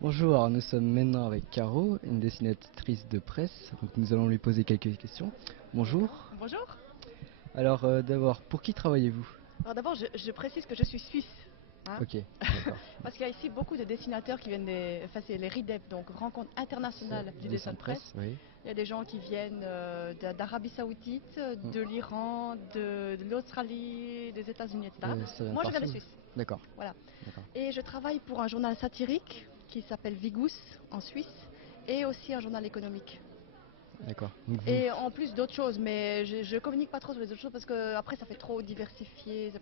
Bonjour, alors nous sommes maintenant avec Caro, une dessinatrice de presse. Donc nous allons lui poser quelques questions. Bonjour. Bonjour. Alors d'abord, pour qui travaillez-vous? Alors d'abord, je précise que je suis suisse. Hein. Ok, d'accord. Parce qu'il y a ici beaucoup de dessinateurs qui viennent des... Enfin, c'est les RIDEP, donc Rencontre internationale du dessin Dessin de de presse, presse. oui. Il y a des gens qui viennent d'Arabie Saoudite, Mm. de l'Iran, de l'Australie, des États-Unis, etc. Ça vient de Moi, je viens de partout? Suisse. D'accord, Voilà. d'accord, Et je travaille pour un journal satirique qui s'appelle Vigous en Suisse et aussi un journal économique. d'accord. Donc vous, Et en plus d'autres choses, mais je communique pas trop sur les autres choses parce que après ça fait trop diversifié,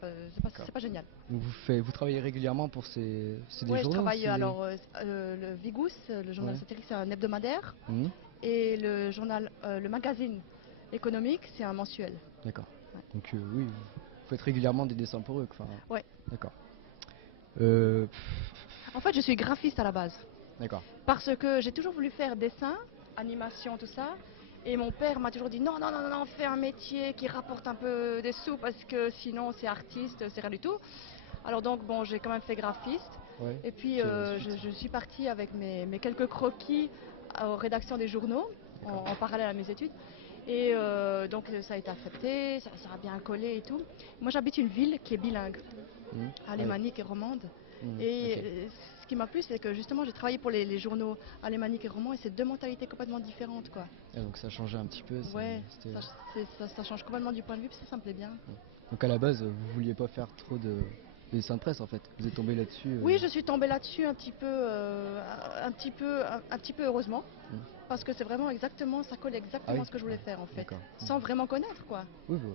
d'accord. c'est pas génial. Donc vous travaillez régulièrement pour c'est des Ouais, je journaux, travaille alors le Vigous, le journal Ouais. satirique, c'est un hebdomadaire, Mhm. et le journal, le magazine économique, c'est un mensuel. D'accord. Ouais. Donc oui, vous faites régulièrement des dessins pour eux, enfin, Ouais. d'accord. Euh, En fait, je suis graphiste à la base d'accord. parce que j'ai toujours voulu faire dessin, animation, tout ça. Et mon père m'a toujours dit non, non, non, non, non, fais un métier qui rapporte un peu des sous parce que sinon c'est artiste, c'est rien du tout. Alors donc bon, j'ai quand même fait graphiste. Ouais. Et puis Puis suite. je suis partie avec mes quelques croquis aux rédactions des journaux D'accord. en parallèle à mes études. Et donc ça a été accepté, ça a bien collé et tout. Moi j'habite une ville qui est bilingue, Mhm. Ah oui. alémanique et romande. Ok. Et ce qui m'a plu, c'est que justement j'ai travaillé pour les journaux alémaniques et romands et c'est deux mentalités complètement différentes, quoi. Ah, donc ça changeait un petit peu. Ouais, ça change complètement du point de vue, puis ça me plaît bien. Donc à la base, vous vouliez pas faire trop de dessin de presse en fait. Vous êtes tombé là-dessus. Oui, je suis tombée là-dessus un petit peu heureusement, Hmm. parce que c'est vraiment exactement, ça colle Ah exactement oui. à ce que je voulais faire en fait, D'accord. sans vraiment connaître, quoi. Oui, Bon,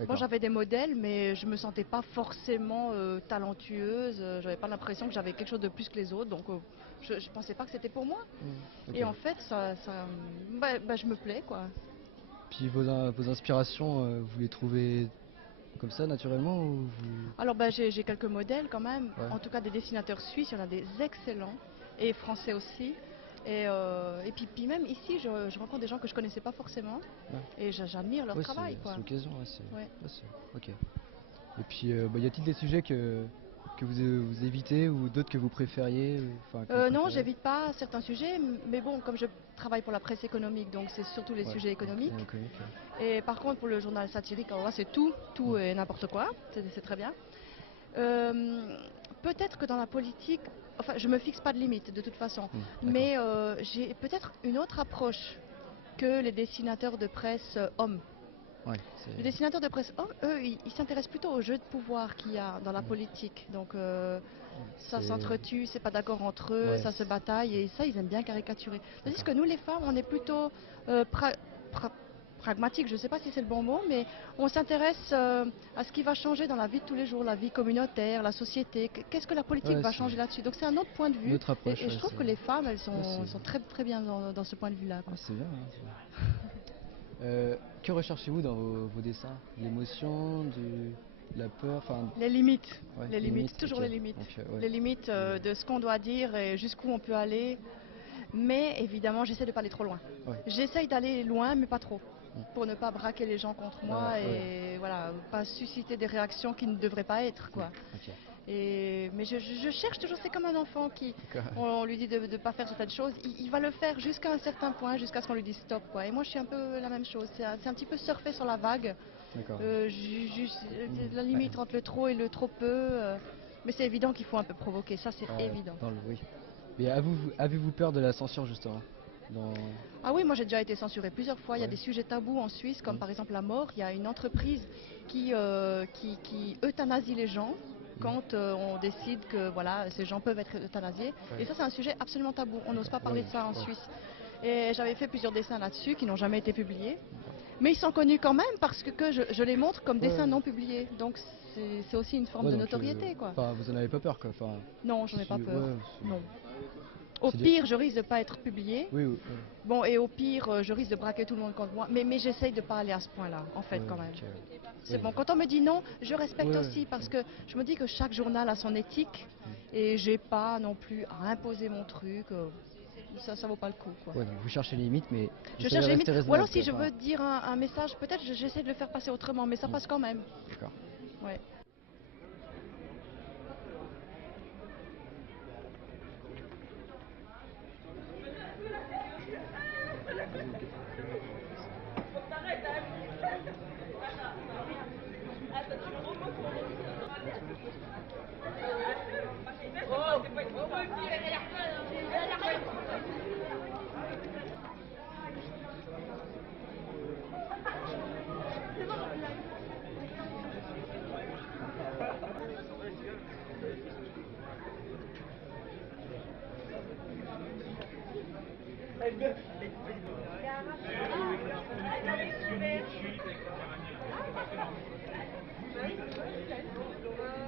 d'accord. j'avais des modèles, mais je me sentais pas forcément talentueuse. J'avais pas l'impression que j'avais quelque chose de plus que les autres, donc je pensais pas que c'était pour moi. Ok. Et en fait, je me plais, quoi. Puis vos inspirations, vous les trouvez comme ça naturellement ou vous... Alors j'ai quelques modèles quand même, Ouais. en tout cas des dessinateurs suisses, il y en a des excellents, et français aussi. Et puis même ici, je rencontre des gens que je connaissais pas forcément, Ouais. et j'admire leur Ouais, travail, c'est quoi. l'occasion. Ouais, Ouais. ok. Et puis, y a-t-il des sujets que vous évitez ou d'autres que vous préfériez, enfin que vous Non, préférez? j'évite pas certains sujets, mais bon, comme je travaille pour la presse économique, donc c'est surtout les Ouais. sujets Ouais, économiques. comique. Et par contre, pour le journal satirique, alors là, c'est tout et n'importe quoi, c'est très bien. Euh, Peut-être que dans la politique, enfin, je me fixe pas de limite de toute façon, D'accord. mais j'ai peut-être une autre approche que les dessinateurs de presse hommes. Ouais, Les dessinateurs de presse hommes, eux, ils s'intéressent plutôt au jeu de pouvoir qu'il y a dans la politique. Donc, ça c'est... s'entretue, c'est pas d'accord entre eux, Ouais, ça se bataille, et ça, ils aiment bien caricaturer. Tandis d'accord. que nous, les femmes, on est plutôt pra- pragmatique, je ne sais pas si c'est le bon mot, mais on s'intéresse à ce qui va changer dans la vie de tous les jours, la vie communautaire, la société. Qu'est-ce que la politique Ouais, va c'est changer là-dessus? Donc c'est un autre point de une vue, autre approche, et je ouais, trouve que les femmes, elles sont très, très bien dans ce point de vue-là, ouais, quoi. c'est bien, hein, c'est bien. Que recherchez-vous dans vos dessins? L'émotion, la peur, enfin, ouais, Les les limites, limites, toujours ok. les limites. Donc, ouais. Les limites de ce qu'on doit dire et jusqu'où on peut aller. Mais évidemment, j'essaie de pas aller trop loin. Ouais. J'essaye d'aller loin, mais pas trop. Pour ne pas braquer les gens contre moi Ouais. et voilà, pas susciter des réactions qui ne devraient pas être, quoi. Ok. Mais je cherche toujours, c'est comme un enfant qui, D'accord. on lui dit de ne pas faire certaines choses, il va le faire jusqu'à un certain point, jusqu'à ce qu'on lui dise stop, quoi. Et moi je suis un peu la même chose, c'est un petit peu surfer sur la vague, D'accord. la Ouais. limite entre le trop et le trop peu, mais c'est évident qu'il faut un peu provoquer, ça c'est évident. Oui. Mais avez-vous peur de la censure justement? Dans... Ah oui, moi j'ai déjà été censurée plusieurs fois. Il y a Ouais. des sujets tabous en Suisse, comme par exemple la mort. Il y a une entreprise qui euthanasie les gens quand on décide que voilà, ces gens peuvent être euthanasiés. Ouais. Et ça, c'est un sujet absolument tabou. On n'ose pas Ouais, parler de ça en ouais. Suisse. Et j'avais fait plusieurs dessins là-dessus qui n'ont jamais été publiés. Mais ils sont connus quand même parce que je les montre comme Ouais, dessins non publiés. Donc c'est aussi une forme ouais, de donc, notoriété, quoi. vous en avez pas peur quoi. Enfin, Non, j'en ai pas peur. ouais, Non. Au pire, je risque de ne pas être publié. oui, Bon, et au pire, je risque de braquer tout le monde contre moi. Mais j'essaye de ne pas aller à ce point-là, en fait, quand même. ok. C'est Oui. bon. Quand on me dit non, je respecte Ouais. aussi parce que je me dis que chaque journal a son éthique et j'ai pas non plus à imposer mon truc. Ça vaut pas le coup, quoi. Ouais, donc vous cherchez les limites, mais vous Je savez cherche les rester limites. Ou alors raisonnable si quoi. je Enfin, veux dire un message, peut-être j'essaie de le faire passer autrement, mais ça passe quand même. d'accord. Ouais.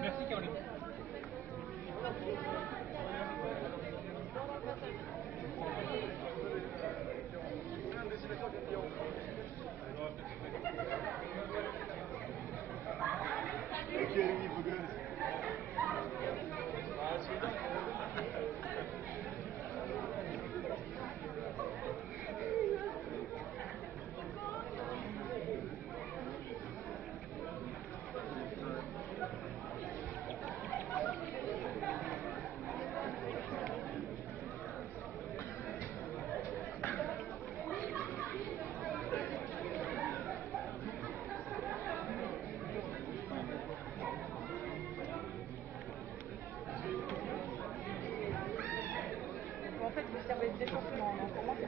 Merci Caroline. En fait, vous servez des échantillons. Pour moi, c'est